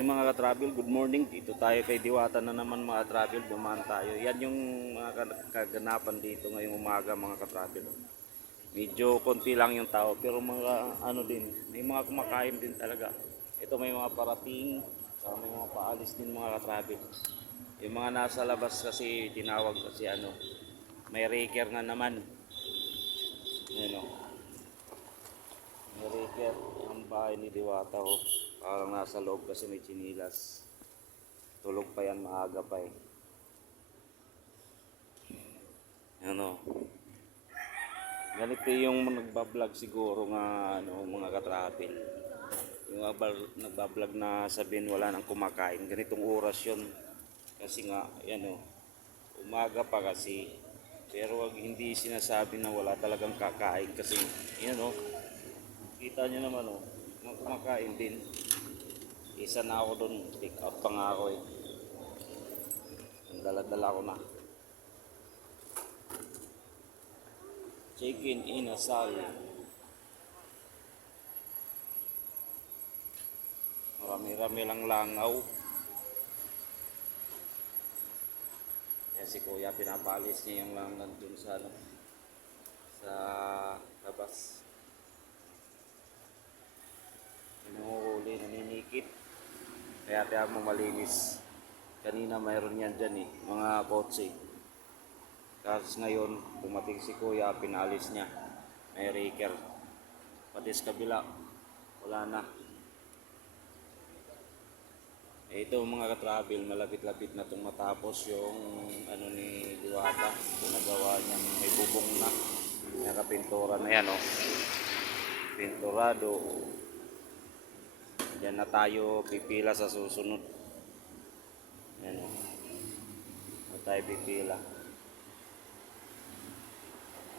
Ay mga ka-travel, good morning. Dito tayo kay Diwata na naman mga travel, dumaan tayo. Yan yung mga ka- kaganapan dito ngayong umaga mga ka-travel. Medyo konti lang yung tao pero mga ano din, may mga kumakain din talaga. Ito may mga parating, saka may mga paalis din mga ka-travel. Yung mga nasa labas kasi tinawag kasi ano, may raker na naman. Yan o. May raker bahay ni Diwata o. Parang nasa loob kasi may chinilas. Tulog pa yan, maaga pa eh. Ano? Ganito yung nagbablog siguro nga ano, mga katrapil. Yung nagbablog na sabihin wala nang kumakain. Ganitong oras yun. Kasi nga, yan o, umaga pa kasi. Pero wag hindi sinasabi na wala talagang kakain kasi, yan o, kita nyo naman o, kumakain din. Isa na ako doon, pick up pa nga ako eh. Ang dala-dala ko na. Chicken inasal. Marami-rami lang langaw. Yan si Kuya, pinapalis niya yung langan dun sa ano, sa labas. Kaya tiyak mo malinis. Kanina mayroon yan dyan eh, mga kotse. Tapos ngayon, dumating si kuya, pinalis niya. May raker. Pati sa kabila, wala na. Eh, ito mga ka-travel, malapit-lapit na itong matapos yung ano ni Diwata. Ginagawa niya, may bubong na. Nakapintura na yan, oh. Pinturado. Diyan na tayo pipila sa susunod. Yan, oh. Diyan tayo pipila.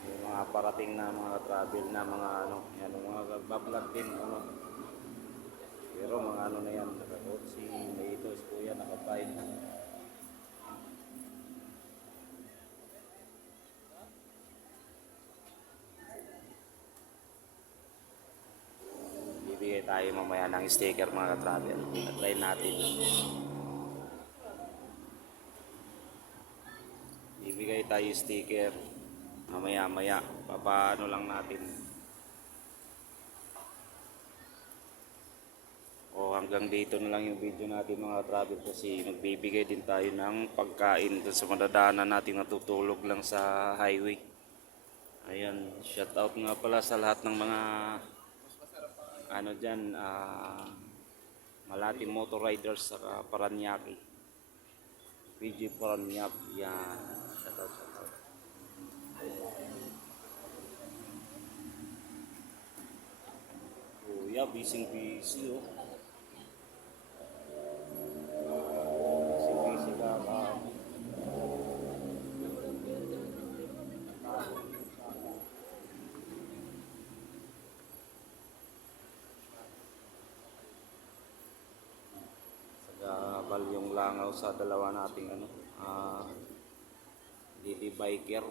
Yung mga parating na mga travel na mga ano, yan mga nagbablog din ano. Pero mga ano na yan, nakakotsi, may ito, si kuya, nakapay. Bibigay tayo mamaya ng sticker mga travel. Try natin. Bibigay tayo sticker mamaya maya papaano lang natin o hanggang dito na lang yung video natin mga travel kasi magbibigay din tayo ng pagkain dun sa madadaanan natin natutulog lang sa highway ayan shout out nga pala sa lahat ng mga ano dyan ah Malati Motor Riders sa Paranaque. PG Paranaque yan. Shout out shout out Kuya, busy busy oh. Sagabal yung langaw sa dalawa nating ano, ah, Didi Biker.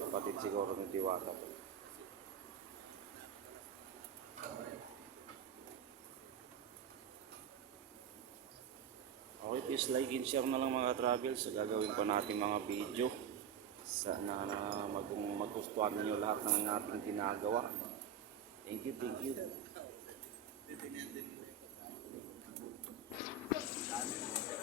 Kapatid siguro ni Diwata to. Okay, please like and share na lang mga travels gagawin pa natin mga video. Sana na mag magustuhan ninyo lahat ng ating ginagawa. Thank you, thank you. Thank you.